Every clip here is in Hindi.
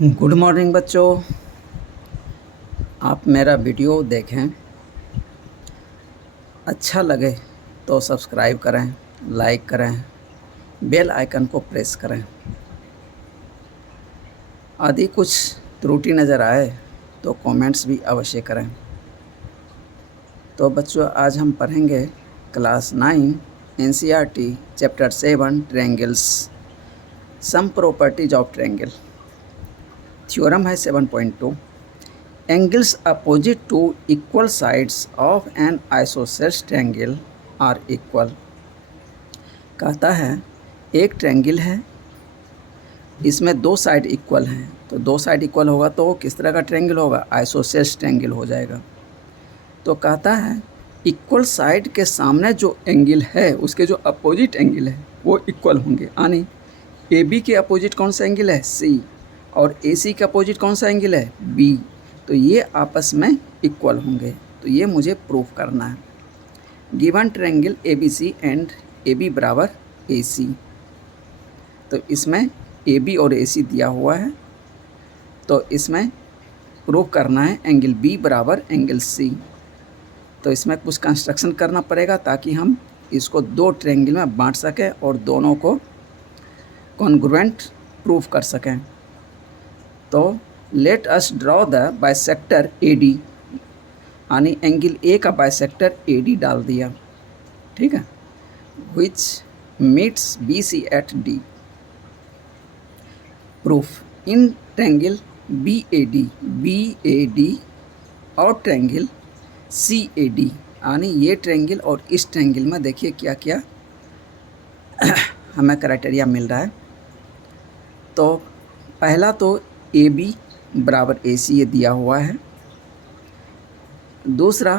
गुड मॉर्निंग बच्चों। आप मेरा वीडियो देखें, अच्छा लगे तो सब्सक्राइब करें, लाइक करें, बेल आइकन को प्रेस करें। यदि कुछ त्रुटि नज़र आए तो कमेंट्स भी अवश्य करें। तो बच्चों, आज हम पढ़ेंगे class 9 NCERT chapter 7 triangles, some properties of triangle. Theorem है 7.2। Angles opposite to equal sides of an isosceles triangle are equal। कहता है एक ट्रायंगल है, इसमें दो साइड इक्वल हैं, तो दो साइड इक्वल होगा तो किस तरह का ट्रायंगल होगा? आइसोसेल्स ट्रायंगल हो जाएगा। तो कहता है इक्वल साइड के सामने जो एंगल है उसके जो अपोजिट एंगल है वो इक्वल होंगे। यानी ए बी के अपोजिट कौन सा एंगल है? सी। और ए सी के अपोजिट कौन सा एंगल है? बी। तो ये आपस में इक्वल होंगे। तो ये मुझे प्रूफ करना है। Given triangle A B C and A B बराबर ए सी। तो इसमें ए बी और ए सी दिया हुआ है, तो इसमें प्रूफ करना है एंगल बी बराबर एंगल सी। तो इसमें कुछ कंस्ट्रक्शन करना पड़ेगा ताकि हम इसको दो ट्रायंगल में बांट सकें और दोनों को कॉन्ग्रुएंट प्रूफ कर सकें। तो let us draw the bisector A D, यानी एंगल ए का बाइसेक्टर ए डी डाल दिया, ठीक है, which meets B C at D. Proof in triangle B A D और ट्रायंगल सी ए डी, यानी ये ट्रायंगल और इस ट्रायंगल में देखिए क्या क्या हमें क्राइटेरिया मिल रहा है। तो पहला तो ए बी बराबर ए सी ये दिया हुआ है। दूसरा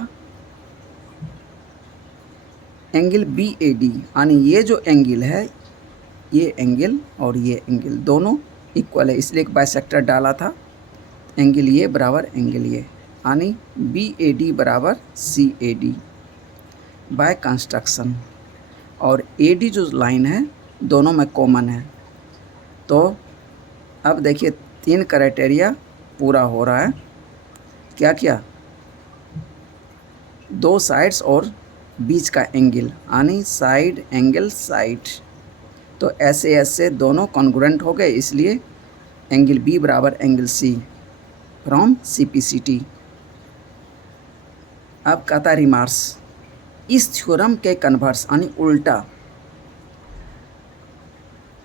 एंगल बी ए डी, यानी ये जो एंगल है, ये एंगल और ये एंगल दोनों इक्वल है, इसलिए एक बाइसेक्टर डाला था। एंगल ये बराबर एंगल ये, यानी बी ए डी बराबर सी ए डी बाय कंस्ट्रक्शन। और ए डी जो लाइन है दोनों में कॉमन है। तो अब देखिए तीन क्राइटेरिया पूरा हो रहा है। क्या क्या? दो साइड्स और बीच का एंगल, यानी साइड एंगल साइड। तो ऐसे ऐसे दोनों कॉन्ग्रुएंट हो गए, इसलिए एंगल बी बराबर एंगल सी फ्रॉम CPCT। अब कहता रिमार्क्स, इस थ्योरम के कन्वर्स यानी उल्टा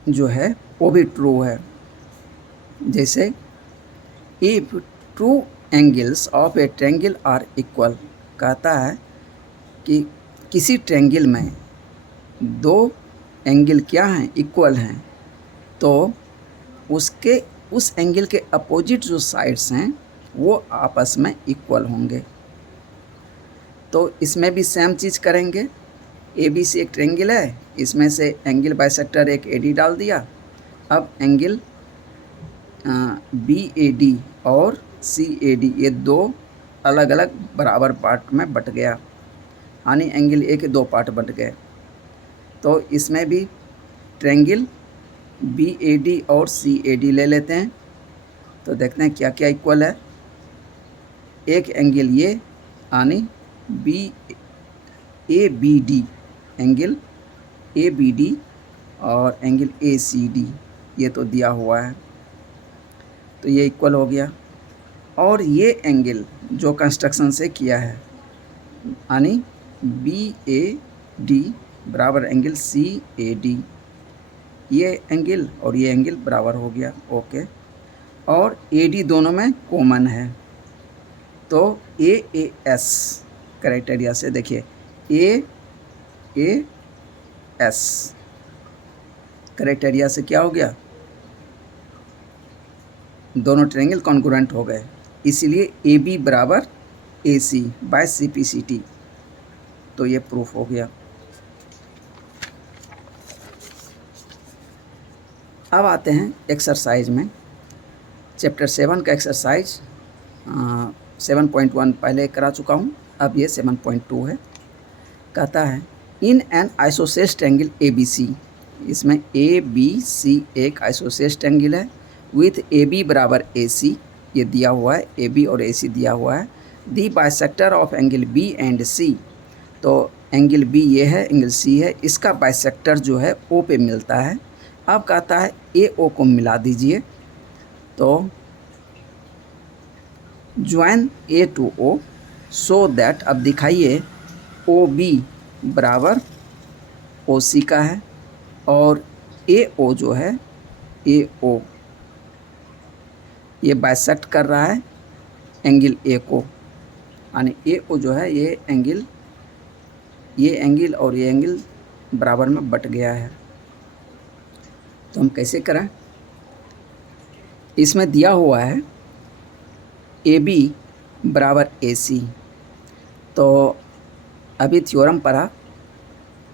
जो है वो भी ट्रू है। जैसे if two angles of a triangle are equal, कहता है कि किसी ट्रायंगल में दो एंगल क्या हैं? इक्वल हैं। तो उसके उस एंगल के अपोजिट जो साइड्स हैं वो आपस में इक्वल होंगे। तो इसमें भी सेम चीज़ करेंगे। ए बी सी एक ट्रायंगल है, इसमें से एंगल बाइसेक्टर एक ए डी डाल दिया। अब एंगल बी ए डी और सी ए डी ये दो अलग अलग बराबर पार्ट में बट गया, यानी एंगल ए के दो पार्ट बट गए। तो इसमें भी ट्रायंगल बी ए डी और सी ए डी ले लेते हैं। तो देखते हैं क्या क्या इक्वल है। एक एंगल ये, यानी B A B D, angle A B D और एंगल ए सी डी ये तो दिया हुआ है, तो ये इक्वल हो गया। और ये एंगल जो कंस्ट्रक्शन से किया है, यानी बी ए डी बराबर एंगल सी ए डी, ये एंगल और ये एंगल बराबर हो गया। ओके। और ए डी दोनों में कॉमन है। तो ए एस क्राइटेरिया से देखिए, ए एस क्राइटेरिया से क्या हो गया? दोनों ट्रायंगल कॉन्ग्रुएंट हो गए, इसीलिए ए बी बराबर ए सी बाय CPCT। तो ये प्रूफ हो गया। अब आते हैं एक्सरसाइज में। चैप्टर 7 का एक्सरसाइज 7.1 पहले करा चुका हूँ, अब ये 7.2 है। कहता है in an isosceles triangle ABC, इसमें ABC एक आइसोसेल्स ट्रायंगल है विथ ए बी बराबर ए सी, ये दिया हुआ है, ए बी और ए सी दिया हुआ है। The bisector of angle B and C, तो एंगल बी ये है, एंगल सी है, इसका बाइसेक्टर जो है ओ पे मिलता है। अब कहता है ए ओ को मिला दीजिए, तो join A to O so that, अब दिखाइए ओ बी बराबर ओ सी का है और ए ओ जो है ए ओ ये बाइसेक्ट कर रहा है एंगल ए को, यानी ए ओ जो है ये एंगल और ये एंगल बराबर में बट गया है। तो हम कैसे करें, इसमें दिया हुआ है ए बी बराबर ए सी, तो अभी थ्योरम पढ़ा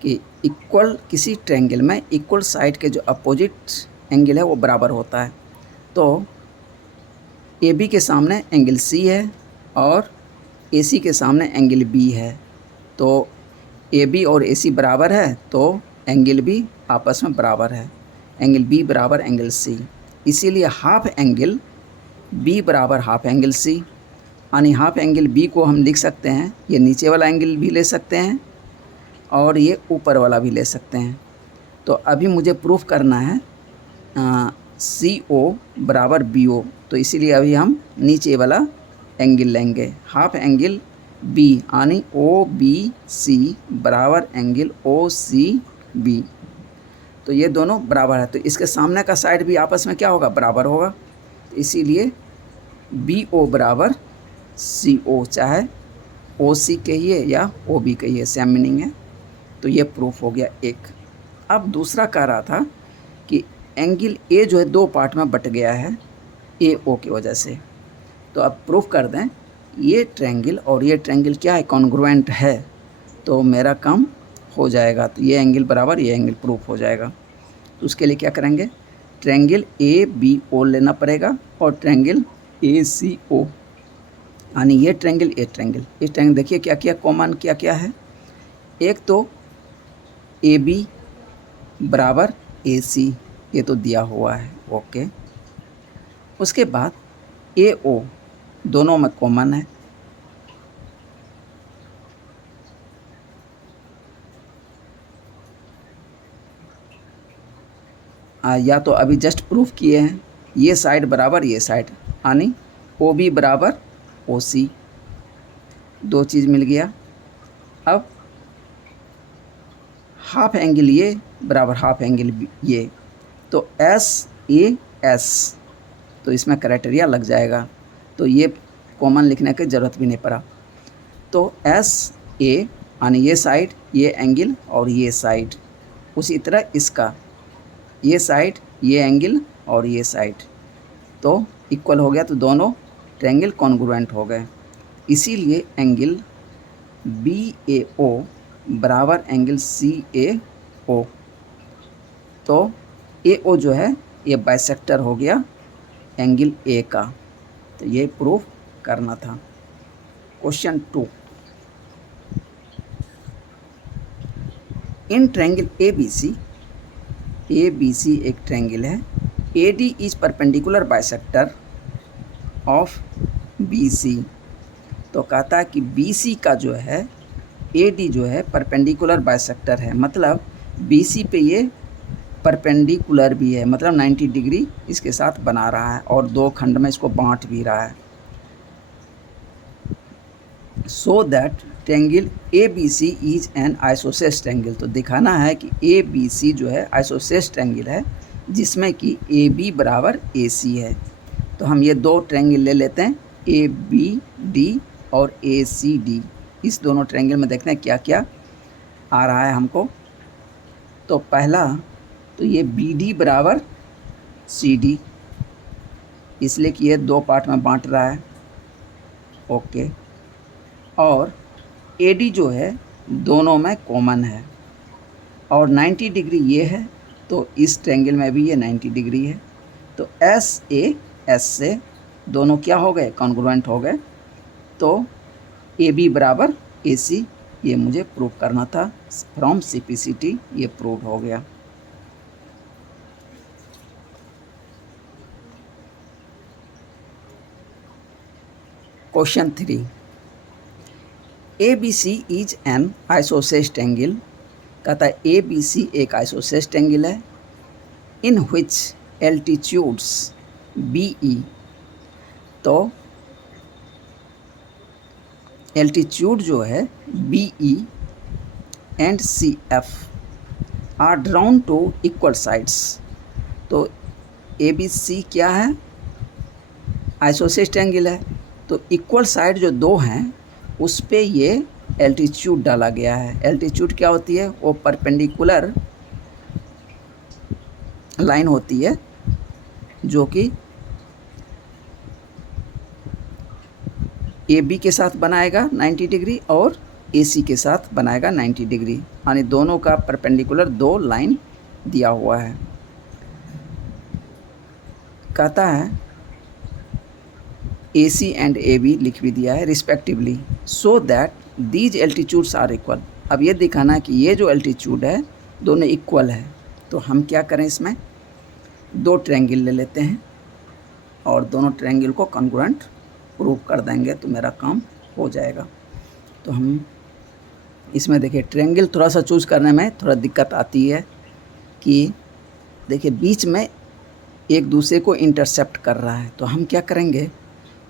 कि इक्वल किसी ट्रायंगल में इक्वल साइड के जो अपोजिट एंगल है वो बराबर होता है। तो ए बी के सामने एंगल सी है और ए सी के सामने एंगल बी है, तो ए बी और ए सी बराबर है तो एंगल बी आपस में बराबर है, एंगल बी बराबर एंगल सी, इसीलिए हाफ एंगल बी बराबर हाफ एंगल सी, यानी हाफ एंगल बी को हम लिख सकते हैं, ये नीचे वाला एंगल भी ले सकते हैं और ये ऊपर वाला भी ले सकते हैं। तो अभी मुझे प्रूफ करना है सी ओ बराबर बी ओ, तो इसीलिए अभी हम नीचे वाला एंगल लेंगे, हाफ एंगल बी यानी ओ बी सी बराबर एंगल ओ सी बी, तो ये दोनों बराबर है, तो इसके सामने का साइड भी आपस में क्या होगा, बराबर होगा, तो इसीलिए बी ओ बराबर सी ओ, चाहे ओ सी कहिए या ओ बी कहिए, सेम मीनिंग है। तो ये प्रूफ हो गया एक। अब दूसरा कह रहा था कि एंगल ए जो है दो पार्ट में बट गया है ए ओ की वजह से, तो अब प्रूफ कर दें ये ट्रायंगल और ये ट्रायंगल क्या है, कॉन्ग्रुएंट है, तो मेरा काम हो जाएगा, तो ये एंगल बराबर ये एंगल प्रूफ हो जाएगा। तो उसके लिए क्या करेंगे, ट्रायंगल ए बी ओ लेना पड़ेगा और ट्रायंगल ए सी ओ, यानी ये ट्रायंगल ये ट्रायंगल देखिए क्या क्या कॉमन क्या क्या है, एक तो ए बी बराबर ए सी, ये तो दिया हुआ है, ओके। उसके बाद ए ओ दोनों में कॉमन है, या तो अभी जस्ट प्रूफ किए हैं, ये साइड बराबर ये साइड, यानी ओ बी बराबर ओ सी, दो चीज़ मिल गया। अब हाफ एंगल ये बराबर हाफ एंगल ये, तो एस ए एस, तो इसमें क्राइटेरिया लग जाएगा, तो ये कॉमन लिखने की ज़रूरत भी नहीं पड़ा। तो एस ए यानी ये साइड ये एंगल और ये साइड, उसी तरह इसका ये साइड ये एंगल और ये साइड, तो इक्वल हो गया, तो दोनों ट्रायंगल कॉन्ग्रुएंट हो गए, इसीलिए एंगल बी ए ओ बराबर एंगल सी ए ओ, तो ए ओ जो है ये बाइसेक्टर हो गया एंगल ए का, तो ये प्रूफ करना था। Question 2, in triangle A B C एक ट्रायंगल है, A D is perpendicular bisector of B C, तो कहता है कि बी सी का जो है ए डी जो है परपेंडिकुलर बाइसेक्टर है, मतलब बी सी पे ये परपेंडिकुलर भी है, मतलब 90 डिग्री इसके साथ बना रहा है और दो खंड में इसको बांट भी रहा है। So that triangle A B C is an isosceles triangle, तो दिखाना है कि ए बी सी जो है आइसोसेलेस ट्रायंगल है जिसमें कि ए बी बराबर ए सी है। तो हम ये दो ट्रायंगल ले लेते हैं, ए बी डी और ए सी डी, इस दोनों ट्रायंगल में देखते हैं क्या क्या आ रहा है हमको। तो पहला तो ये बी डी बराबर सी डी, इसलिए कि ये दो पार्ट में बांट रहा है, ओके। और ए डी जो है दोनों में कॉमन है और 90 डिग्री ये है, तो इस ट्रायंगल में भी ये 90 डिग्री है, तो एस ए एस से दोनों क्या हो गए, कॉन्ग्रुएंट हो गए, तो ए बी बराबर ए सी, ये मुझे प्रूव करना था फ्रॉम सिम्प्लिसिटी, ये प्रूव हो गया। Question 3, ABC is an isosceles triangle. कहता है ABC एक आइसोसेलेस ट्रायंगल है इन विच एल्टीट्यूड्स BE, तो एल्टीट्यूड जो है BE and CF are drawn to equal sides. तो ABC क्या है, आइसोसेलेस ट्रायंगल है, तो इक्वल साइड जो दो हैं उस पे ये एल्टीट्यूड डाला गया है। एल्टीट्यूड क्या होती है, वो परपेंडिकुलर लाइन होती है जो कि AB के साथ बनाएगा 90 डिग्री और AC के साथ बनाएगा 90 डिग्री, यानी दोनों का परपेंडिकुलर दो लाइन दिया हुआ है। कहता है AC एंड AB लिख भी दिया है respectively, so that these altitudes are equal. अब ये दिखाना है कि ये जो एल्टीट्यूड है दोनों इक्वल है। तो हम क्या करें, इसमें दो ट्रायंगल ले लेते हैं और दोनों ट्रायंगल को कॉन्ग्रुएंट प्रूव कर देंगे तो मेरा काम हो जाएगा। तो हम इसमें देखिए ट्रायंगल थोड़ा सा चूज़ करने में थोड़ा दिक्कत आती है कि देखिए बीच में एक दूसरे को इंटरसेप्ट कर रहा है। तो हम क्या करेंगे,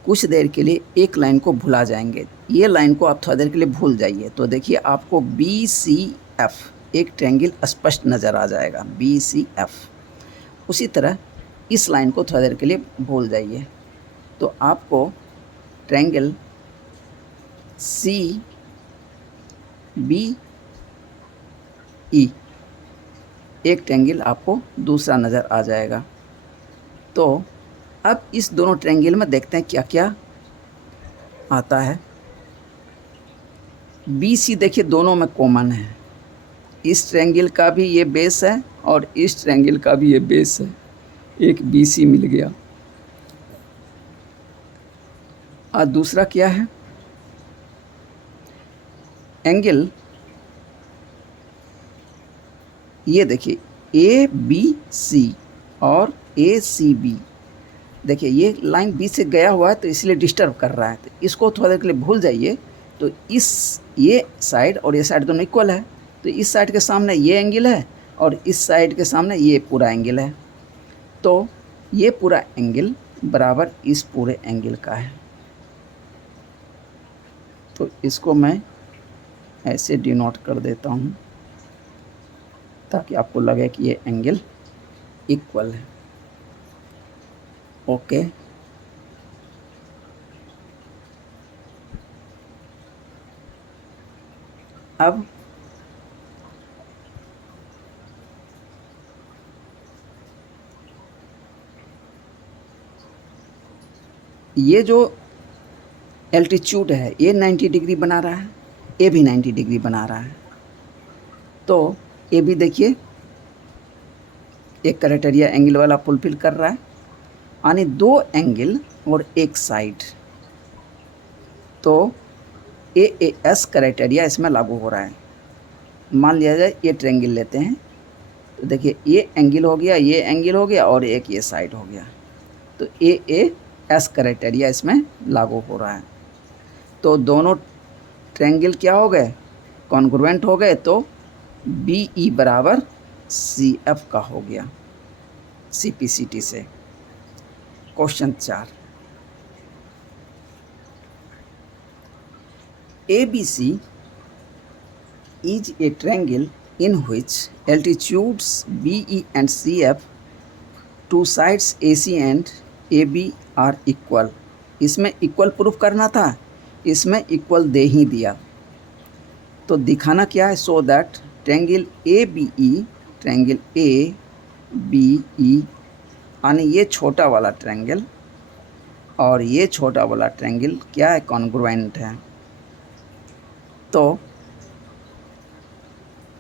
कुछ देर के लिए एक लाइन को भुला जाएंगे। ये लाइन को आप थोड़ा देर के लिए भूल जाइए तो देखिए आपको BCF एक ट्रायंगल स्पष्ट नज़र आ जाएगा, BCF। उसी तरह इस लाइन को थोड़ा देर के लिए भूल जाइए तो आपको ट्रायंगल CBE एक ट्रायंगल आपको दूसरा नज़र आ जाएगा। तो अब इस दोनों ट्रायंगल में देखते हैं क्या क्या आता है। BC देखिए दोनों में कॉमन है, इस ट्रायंगल का भी ये बेस है और इस ट्रायंगल का भी ये बेस है, एक BC मिल गया। और दूसरा क्या है, एंगल ये देखिए ABC और ACB, देखिए ये लाइन B से गया हुआ है तो इसलिए डिस्टर्ब कर रहा है, तो इसको थोड़ा देर के लिए भूल जाइए। तो ये साइड और ये साइड दोनों इक्वल है, तो इस साइड के सामने ये एंगल है और इस साइड के सामने ये पूरा एंगल है, तो ये पूरा एंगल बराबर इस पूरे एंगल का है। तो इसको मैं ऐसे डिनोट कर देता हूँ ताकि आपको लगे कि ये एंगल इक्वल है। ओके, अब ये जो एल्टीट्यूड है ये 90 डिग्री बना रहा है, ये भी 90 डिग्री बना रहा है। तो ये भी देखिए एक क्राइटेरिया एंगल वाला फुलफिल कर रहा है, यानी दो एंगल और एक साइड, तो AAS क्राइटेरिया इसमें लागू हो रहा है। मान लिया जाए ये ट्रायंगल लेते हैं तो देखिए ये एंगल हो गया, ये एंगल हो गया और एक ये साइड हो गया, तो AAS क्राइटेरिया इसमें लागू हो रहा है। तो दोनों ट्रायंगल क्या हो गए, कॉन्ग्रुएंट हो गए, तो BE बराबर CF का हो गया CPCT से। Question 4, ABC is a triangle in which altitudes BE and CF, two sides AC and AB are equal। इसमें इक्वल प्रूफ करना था, इसमें इक्वल दे ही दिया। तो दिखाना क्या है, so that triangle ABE, triangle ABE यानी ये छोटा वाला ट्रायंगल और ये छोटा वाला ट्रायंगल क्या है, कॉन्ग्रुएंट है। तो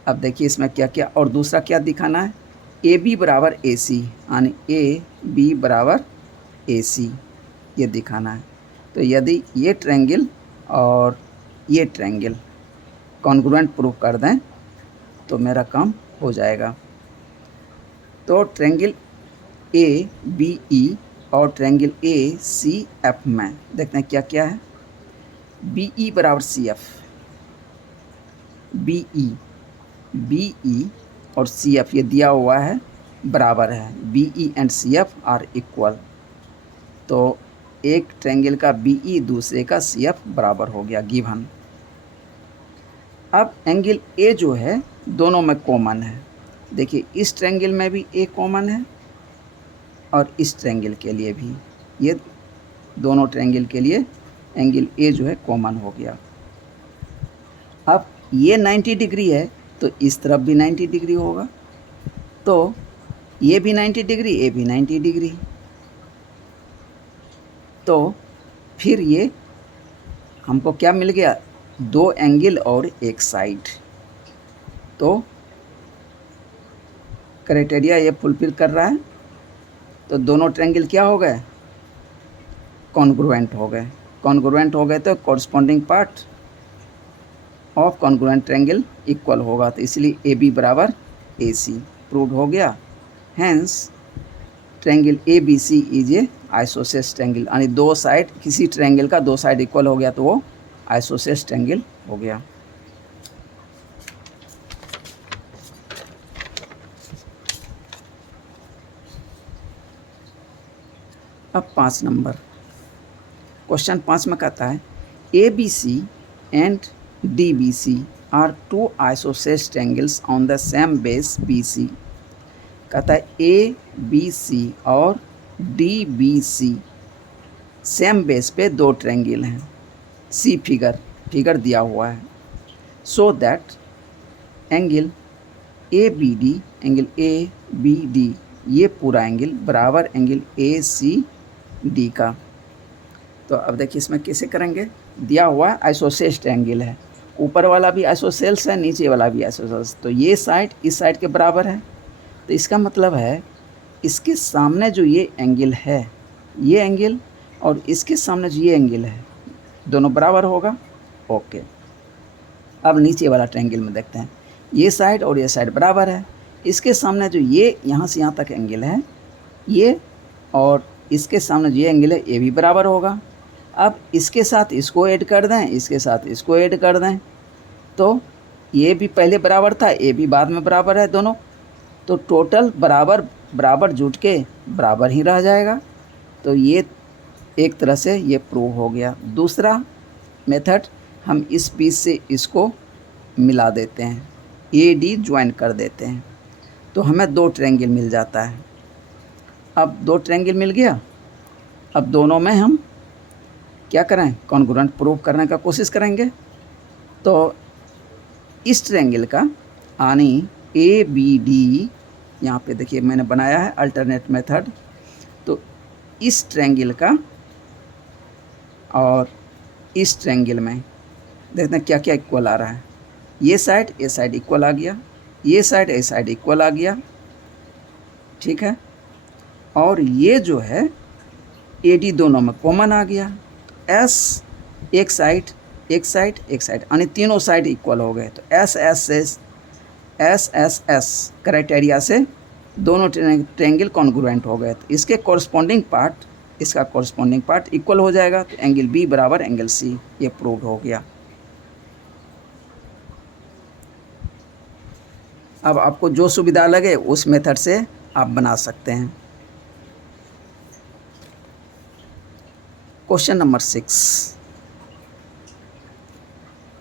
अब देखिए इसमें क्या क्या, और दूसरा क्या दिखाना है, AB बराबर AC यानी AB बराबर AC ये दिखाना है। तो यदि ये ट्रायंगल और ये ट्रायंगल कॉन्ग्रुएंट प्रूव कर दें तो मेरा काम हो जाएगा। तो ट्रायंगल ABE और ट्रायंगल ACF में देखते हैं क्या क्या है। बी ई बराबर सी एफ, बी ई और सी एफ ये दिया हुआ है बराबर है, B E and C F are equal. तो एक ट्रायंगल का बी ई दूसरे का सी एफ बराबर हो गया गिवन। अब एंगल ए जो है दोनों में कॉमन है। देखिए इस ट्रायंगल में भी ए कॉमन है और इस ट्रायंगल के लिए भी, ये दोनों ट्रायंगल के लिए एंगल ए जो है कॉमन हो गया। अब ये 90 डिग्री है तो इस तरफ भी 90 डिग्री होगा, तो ये भी 90 डिग्री, ये भी 90 डिग्री। तो फिर ये हमको क्या मिल गया, दो एंगल और एक साइड। तो क्राइटेरिया ये फुलफिल कर रहा है, तो दोनों ट्रायंगल क्या हो गए, कॉन्ग्रुएंट हो गए। कॉन्ग्रुएंट हो गए तो corresponding part of congruent triangle equal होगा, तो इसलिए ए बी बराबर ए सी प्रूव हो गया। Hence triangle A B C is a isosceles triangle, यानी दो साइड, किसी ट्रायंगल का दो साइड इक्वल हो गया तो वो आइसोसेलेस ट्रायंगल हो गया। अब 5 नंबर क्वेश्चन 5 में कहता है A B C and D B C are two isosceles triangles on the same base B C. कहता है ए बी सी और D B C same base पे दो ट्रायंगल हैं, सी फिगर दिया हुआ है। So that angle A B D ये पूरा एंगल बराबर एंगल ए सी डी का। तो अब देखिए इसमें कैसे करेंगे, दिया हुआ आइसोसेलेस ट्रायंगल है, ऊपर वाला भी आइसोसेलेस है, नीचे वाला भी आइसोसेलेस, तो ये साइड इस साइड के बराबर है। तो इसका मतलब है इसके सामने जो ये एंगल है, ये एंगल और इसके सामने जो ये एंगल है, दोनों बराबर होगा। ओके, अब नीचे वाला ट्रायंगल में देखते हैं, ये साइड और ये साइड बराबर है, इसके सामने जो ये यहाँ से यहाँ तक एंगल है, ये और इसके सामने जो ये एंगल है ये भी बराबर होगा। अब इसके साथ इसको ऐड कर दें, इसके साथ इसको ऐड कर दें, तो ये भी पहले बराबर था, ये भी बाद में बराबर है दोनों, तो टोटल बराबर जुट के बराबर ही रह जाएगा। तो ये एक तरह से ये प्रूव हो गया। दूसरा मेथड, हम इस पीस से इसको मिला देते हैं, ए डी ज्वाइन कर देते हैं, तो हमें दो ट्रायंगल मिल जाता है। अब दो ट्रायंगल मिल गया, अब दोनों में हम क्या करें, कॉन्ग्रुएंट प्रूव करने का कोशिश करेंगे। तो इस ट्रायंगल का यानी ए बी डी, यहाँ पे देखिए मैंने बनाया है अल्टरनेट मेथड, तो इस ट्रायंगल का और इस ट्रायंगल में देखते हैं क्या क्या इक्वल आ रहा है। ये साइड इक्वल आ गया, ये साइड इक्वल आ गया, ठीक है। और ये जो है ए डी दोनों में कॉमन आ गया, एस एक साइड यानी तीनों साइड इक्वल हो गए, तो एस क्राइटेरिया से दोनों ट्रायंगल कॉन्ग्रुएंट हो गए, तो इसके कॉरस्पॉन्डिंग पार्ट इसका कॉरस्पॉन्डिंग पार्ट इक्वल हो जाएगा, तो एंगल बी बराबर एंगल सी, ये प्रूव हो गया। अब आपको जो सुविधा लगे उस मेथड से आप बना सकते हैं। क्वेश्चन नंबर 6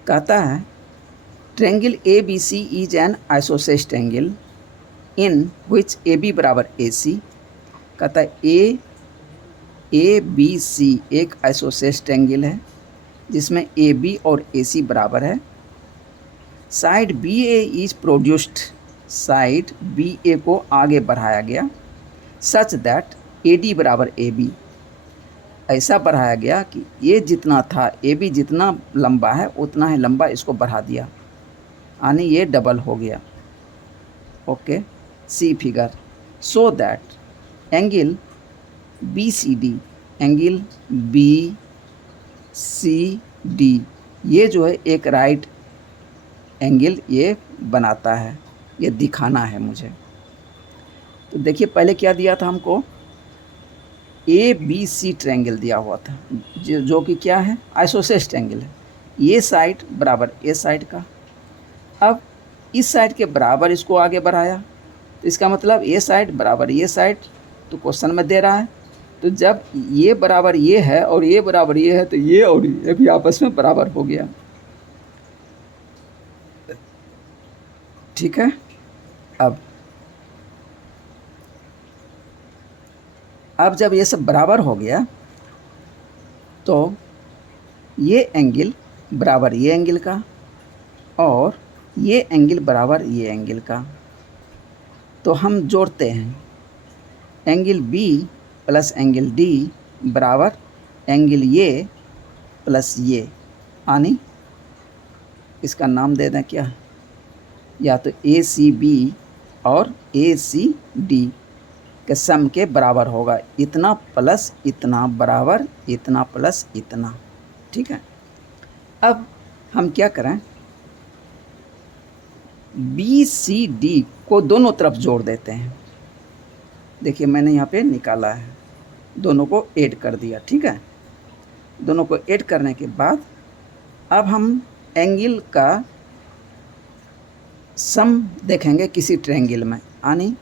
कहता है triangle A B C is an isosceles triangle in which A B बराबर ए सी। कहता है ए बी सी एक आइसोसेलेस ट्रायंगल है जिसमें ए बी और ए सी बराबर है। Side B A is produced, side B A को आगे बढ़ाया गया, सच दैट ए डी बराबर ए बी, ऐसा बढ़ाया गया कि ये जितना था ए बी जितना लंबा है उतना ही लंबा इसको बढ़ा दिया, यानी ये डबल हो गया। Okay, see figure, so that angle B C D ये जो है एक राइट एंगल ये बनाता है, ये दिखाना है मुझे। तो देखिए पहले क्या दिया था हमको, ए बी सी ट्रायंगल दिया हुआ था, जो कि क्या है, आइसोसेलेस ट्रायंगल है। ये साइड बराबर ए साइड का। अब इस साइड के बराबर इसको आगे बढ़ाया, तो इसका मतलब ए साइड बराबर ये साइड, तो क्वेश्चन में दे रहा है। तो जब ये बराबर ये है और ये बराबर ये है, तो ये और ये भी आपस में बराबर हो गया। ठीक है। अब जब ये सब बराबर हो गया, तो ये एंगल बराबर ये एंगल का और ये एंगल बराबर ये एंगल का, तो हम जोड़ते हैं। Angle B plus angle D बराबर एंगल ये प्लस ये, यानी इसका नाम दे दें क्या, या तो ए सी बी और ए सी डी के सम के बराबर होगा। इतना प्लस इतना बराबर इतना प्लस इतना। ठीक है। अब हम क्या करें, बी सी डी को दोनों तरफ जोड़ देते हैं। देखिए मैंने यहाँ पे निकाला है, दोनों को ऐड कर दिया। ठीक है। दोनों को ऐड करने के बाद अब हम एंगल का सम देखेंगे किसी ट्रायंगल में, यानी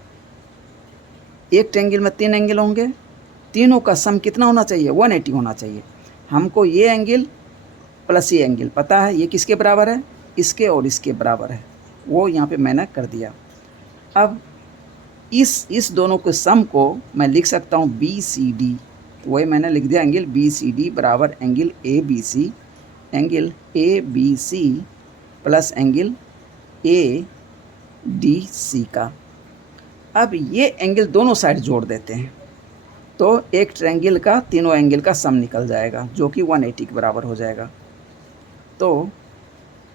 एक ट्रायंगल में 3 एंगल होंगे, तीनों का सम कितना होना चाहिए, 180 होना चाहिए। हमको ये एंगल प्लस ये एंगल पता है, ये किसके बराबर है, इसके और इसके बराबर है, वो यहाँ पे मैंने कर दिया। अब इस दोनों के सम को मैं लिख सकता हूँ बी सी डी, तो वही मैंने लिख दिया, एंगल बी सी डी बराबर angle A B C, angle A B C plus angle A D C का। अब ये एंगल दोनों साइड जोड़ देते हैं, तो एक ट्रायंगल का तीनों एंगल का सम निकल जाएगा, जो कि 180 के बराबर हो जाएगा। तो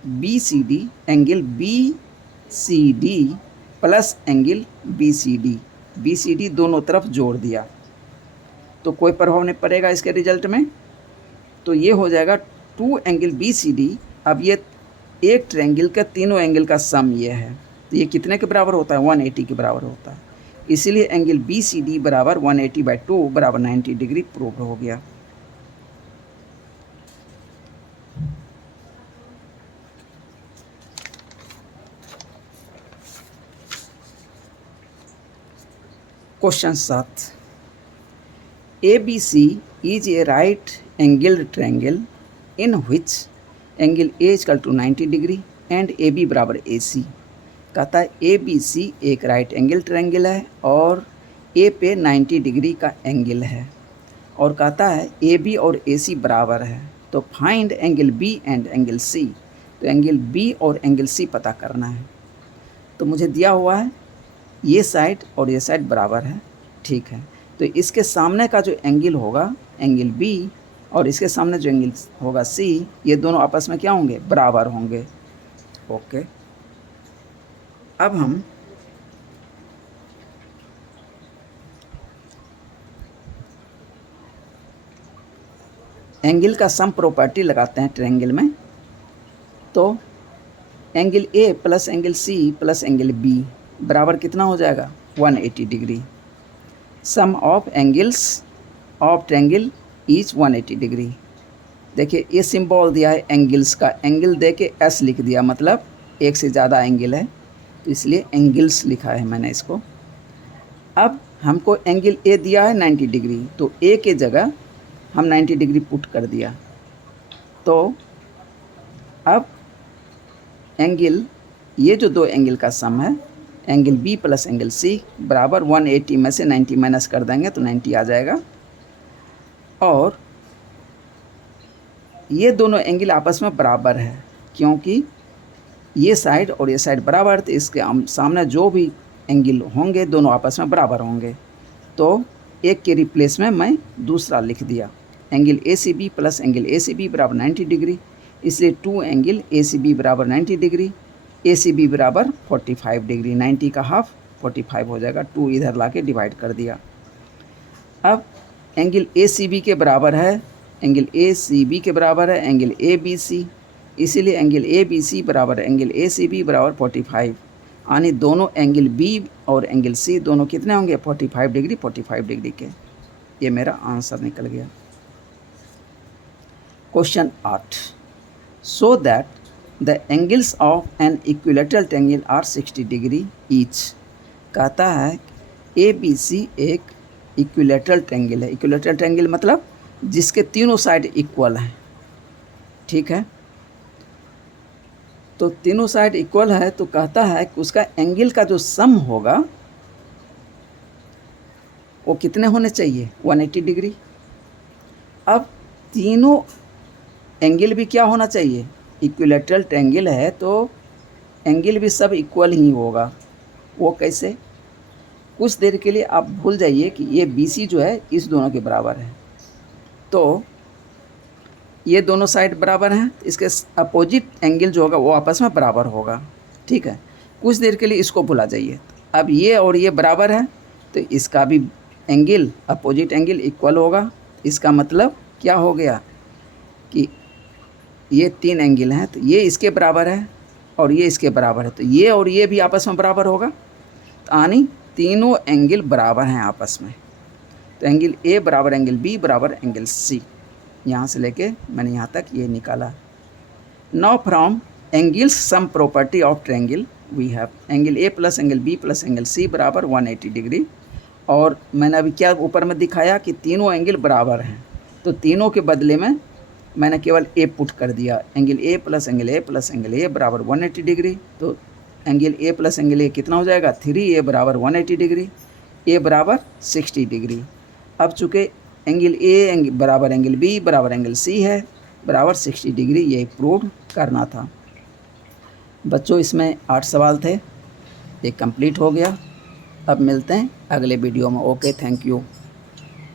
B C D, angle B C D plus angle B C D दोनों तरफ जोड़ दिया, तो कोई प्रभाव नहीं पड़ेगा इसके रिजल्ट में। तो ये हो जाएगा 2 एंगल बी सी डी। अब ये एक ट्रायंगल का तीनों एंगल का सम ये है, तो ये कितने के बराबर होता है, 180 के बराबर होता है। इसीलिए एंगल बी सी डी बराबर 180/2 बराबर 90 डिग्री प्रूव हो गया। Question 7, ABC is a right angled triangle in which angle A is equal to 90 degree and AB बराबर AC। कहता है ABC एक राइट एंगल ट्रायंगल है और A पे 90 डिग्री का एंगल है, और कहता है AB और AC बराबर है, तो find angle B and angle C। तो एंगल B और एंगल C पता करना है। तो मुझे दिया हुआ है ये साइड और ये साइड बराबर है। ठीक है। तो इसके सामने का जो एंगल होगा एंगल B और इसके सामने जो एंगल होगा C, ये दोनों आपस में क्या होंगे, बराबर होंगे। ओके। अब हम एंगल का सम प्रॉपर्टी लगाते हैं ट्रायंगल में। तो angle A plus angle C plus angle B बराबर कितना हो जाएगा, 180 degree. Sum of angles of triangle is 180 degree. देखिए ये सिंबल दिया है एंगल्स का, एंगल दे के S लिख दिया, मतलब एक से ज़्यादा एंगल है, तो इसलिए एंगल्स लिखा है मैंने इसको। अब हमको एंगल A दिया है 90 डिग्री, तो A के जगह हम 90 डिग्री पुट कर दिया। तो अब एंगल, ये जो दो एंगल का सम है, angle B plus angle C बराबर 180 में से 90 माइनस कर देंगे तो 90 आ जाएगा। और ये दोनों एंगल आपस में बराबर है, क्योंकि ये साइड और ये साइड बराबर, तो इसके सामने जो भी एंगल होंगे दोनों आपस में बराबर होंगे। तो एक के रिप्लेस में मैं दूसरा लिख दिया, angle ACB plus angle ACB बराबर 90 डिग्री, इसलिए 2 एंगल ACB बराबर 90 डिग्री, ACB बराबर 45 डिग्री। 90 का हाफ 45 हो जाएगा, 2 इधर लाके डिवाइड कर दिया। अब एंगल ACB के बराबर है, एंगल ACB के बराबर है एंगल ABC, इसीलिए एंगल ABC बराबर एंगल ACB बराबर 45, यानी दोनों एंगल B और एंगल C दोनों कितने होंगे, 45 डिग्री 45 डिग्री के। ये मेरा आंसर निकल गया। Question 8, so that the angles of an equilateral triangle are 60 degree each. कहता है ए बी सी एक इक्विलेटरल ट्रायंगल है। इक्विलेटरल ट्रायंगल मतलब जिसके तीनों साइड इक्वल हैं, ठीक है। तो तीनों साइड इक्वल है तो कहता है कि उसका एंगल का जो सम होगा वो कितने होने चाहिए, 180 डिग्री। अब तीनों एंगल भी क्या होना चाहिए, इक्विलेटरल ट्रायंगल है तो एंगल भी सब इक्वल ही होगा। वो कैसे, कुछ देर के लिए आप भूल जाइए कि ये BC जो है इस दोनों के बराबर है, तो ये दोनों साइड बराबर हैं, इसके अपोजिट एंगल जो होगा वो आपस में बराबर होगा, ठीक है। कुछ देर के लिए इसको भुला जाइए। अब ये और ये बराबर है तो इसका भी एंगल, अपोजिट एंगल इक्वल होगा। इसका मतलब क्या हो गया कि ये 3 एंगल हैं तो ये इसके बराबर है और ये इसके बराबर है, तो ये और ये भी आपस में बराबर होगा। तो यानी तीनों एंगल बराबर हैं आपस में। तो एंगल ए बराबर एंगल बी बराबर एंगल सी, यहाँ से लेके मैंने यहाँ तक ये निकाला। Now from angles sum property of triangle we have angle A plus angle B plus angle C बराबर 180 डिग्री। और मैंने अभी क्या ऊपर में दिखाया कि तीनों एंगल बराबर हैं, तो तीनों के बदले में मैंने केवल ए पुट कर दिया। Angle A plus angle A plus angle A बराबर 180 डिग्री। तो एंगल ए प्लस एंगल ए कितना हो जाएगा, 3A बराबर 180 डिग्री, ए बराबर 60 डिग्री। अब चूँकि एंगल ए बराबर एंगल बी बराबर एंगल सी है बराबर 60 डिग्री, ये प्रूव करना था। बच्चों इसमें 8 सवाल थे, ये कंप्लीट हो गया। अब मिलते हैं अगले वीडियो में। Okay, thank you.